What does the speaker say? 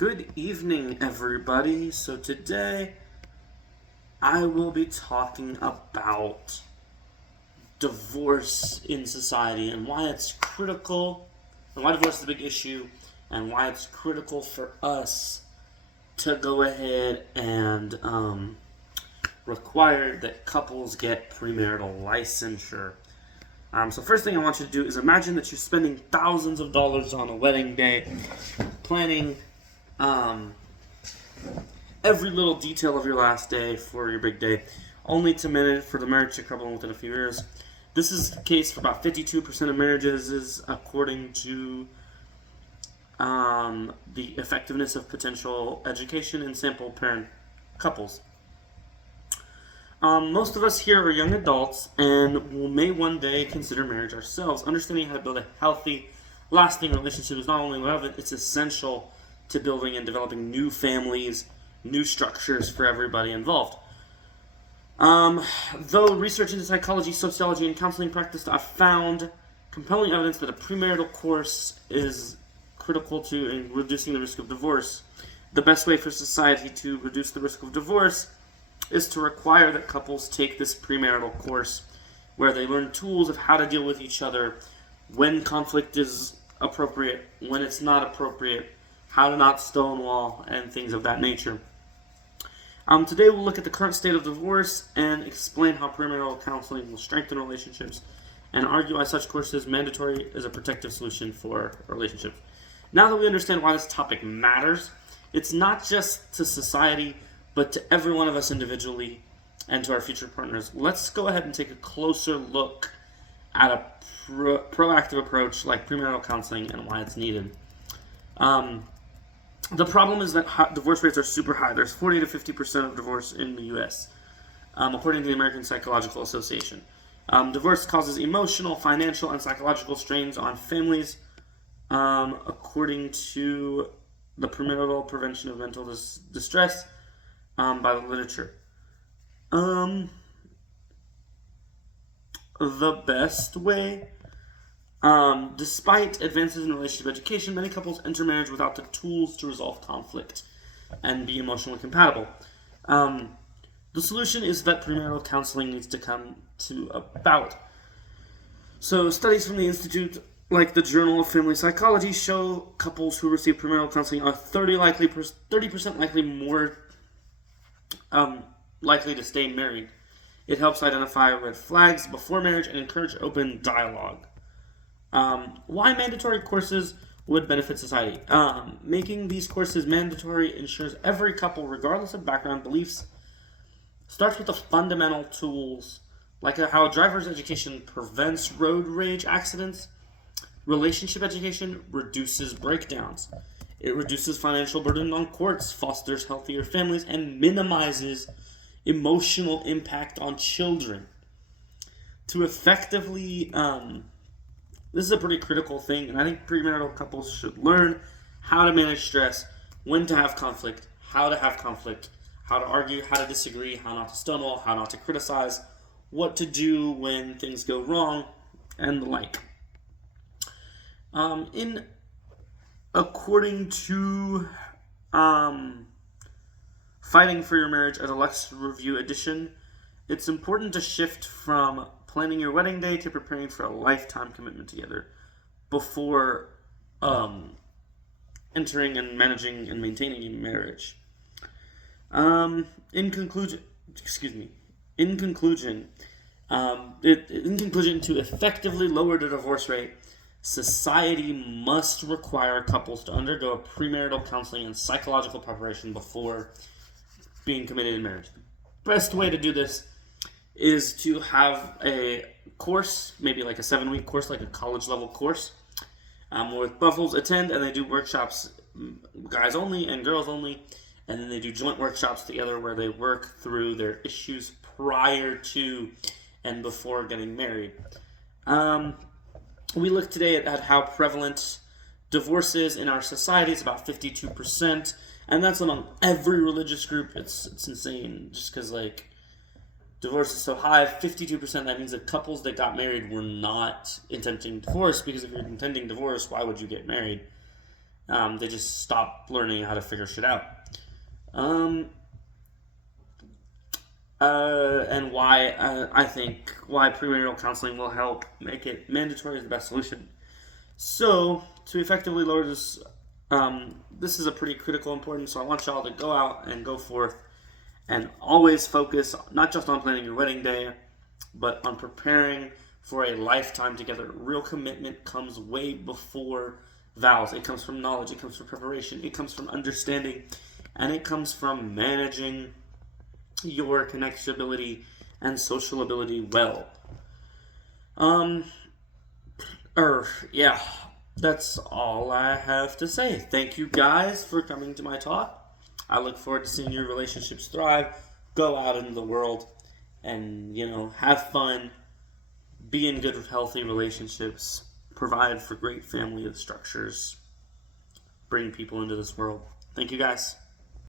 Good evening, everybody. So today I will be talking about divorce in society and why it's critical, and why divorce is a big issue, and why it's critical for us to go ahead and require that couples get premarital licensure. So first thing I want you to do is imagine that you're spending thousands of dollars on a wedding day, planning every little detail of your last day for your big day, only to manage for the marriage to crumble within a few years. This is the case for about 52% of marriages, according to the effectiveness of potential education in sample parent couples. Most of us here are young adults and may one day consider marriage ourselves. Understanding how to build a healthy, lasting relationship is not only relevant, it's essential to building and developing new families, new structures for everybody involved. Though research into psychology, sociology, and counseling practice have found compelling evidence that a premarital course is critical to in reducing the risk of divorce, the best way for society to reduce the risk of divorce is to require that couples take this premarital course where they learn tools of how to deal with each other, when conflict is appropriate, when it's not appropriate, how to not stonewall, and things of that nature. Today we'll look at the current state of divorce and explain how premarital counseling will strengthen relationships and argue why such courses mandatory as a protective solution for relationships. Now that we understand why this topic matters, it's not just to society, but to every one of us individually and to our future partners. Let's go ahead and take a closer look at a proactive approach like premarital counseling and why it's needed. The problem is that divorce rates are super high. There's 40 to 50% of divorce in the U.S., according to the American Psychological Association. Divorce causes emotional, financial, and psychological strains on families, according to the Premarital Prevention of Mental Distress by the literature. The best way, despite advances in relationship education, many couples enter marriage without the tools to resolve conflict and be emotionally compatible. The solution is that premarital counseling needs to come to about. So studies from the Institute, like the Journal of Family Psychology, show couples who receive premarital counseling are 30% likely more likely to stay married. It helps identify red flags before marriage and encourage open dialogue. Why mandatory courses would benefit society? Making these courses mandatory ensures every couple, regardless of background, beliefs, starts with the fundamental tools, like how driver's education prevents road rage accidents. Relationship education reduces breakdowns. It reduces financial burden on courts, fosters healthier families, and minimizes emotional impact on children. To effectively, this is a pretty critical thing, and I think premarital couples should learn how to manage stress, when to have conflict, how to argue, how to disagree, how not to stonewall, how not to criticize, what to do when things go wrong, and the like. According to Fighting for Your Marriage, a Deluxe Review edition, it's important to shift from planning your wedding day to preparing for a lifetime commitment together before entering and managing and maintaining a marriage. In conclusion, to effectively lower the divorce rate, society must require couples to undergo a premarital counseling and psychological preparation before being committed in marriage. The best way to do this is to have a course, maybe like a 7-week course, like a college-level course, where couples attend and they do workshops, guys only and girls only, and then they do joint workshops together where they work through their issues prior to and before getting married. We look today at how prevalent divorce is in our society. It's about 52%, and that's among every religious group. It's insane, just because divorce is so high. 52%. That means that couples that got married were not intending divorce. Because if you're intending divorce, why would you get married? They just stop learning how to figure shit out. And why I think why premarital counseling will help make it mandatory is the best solution. So, to effectively lower this, this is a pretty critical importance, so I want y'all to go out and go forth and always focus not just on planning your wedding day, but on preparing for a lifetime together. Real commitment comes way before vows. It comes from knowledge, it comes from preparation, it comes from understanding, and it comes from managing your connectability and social ability well. Yeah, that's all I have to say. Thank you guys for coming to my talk. I look forward to seeing your relationships thrive. Go out into the world and, have fun, be in good, healthy relationships, provide for great family structures, bring people into this world. Thank you guys.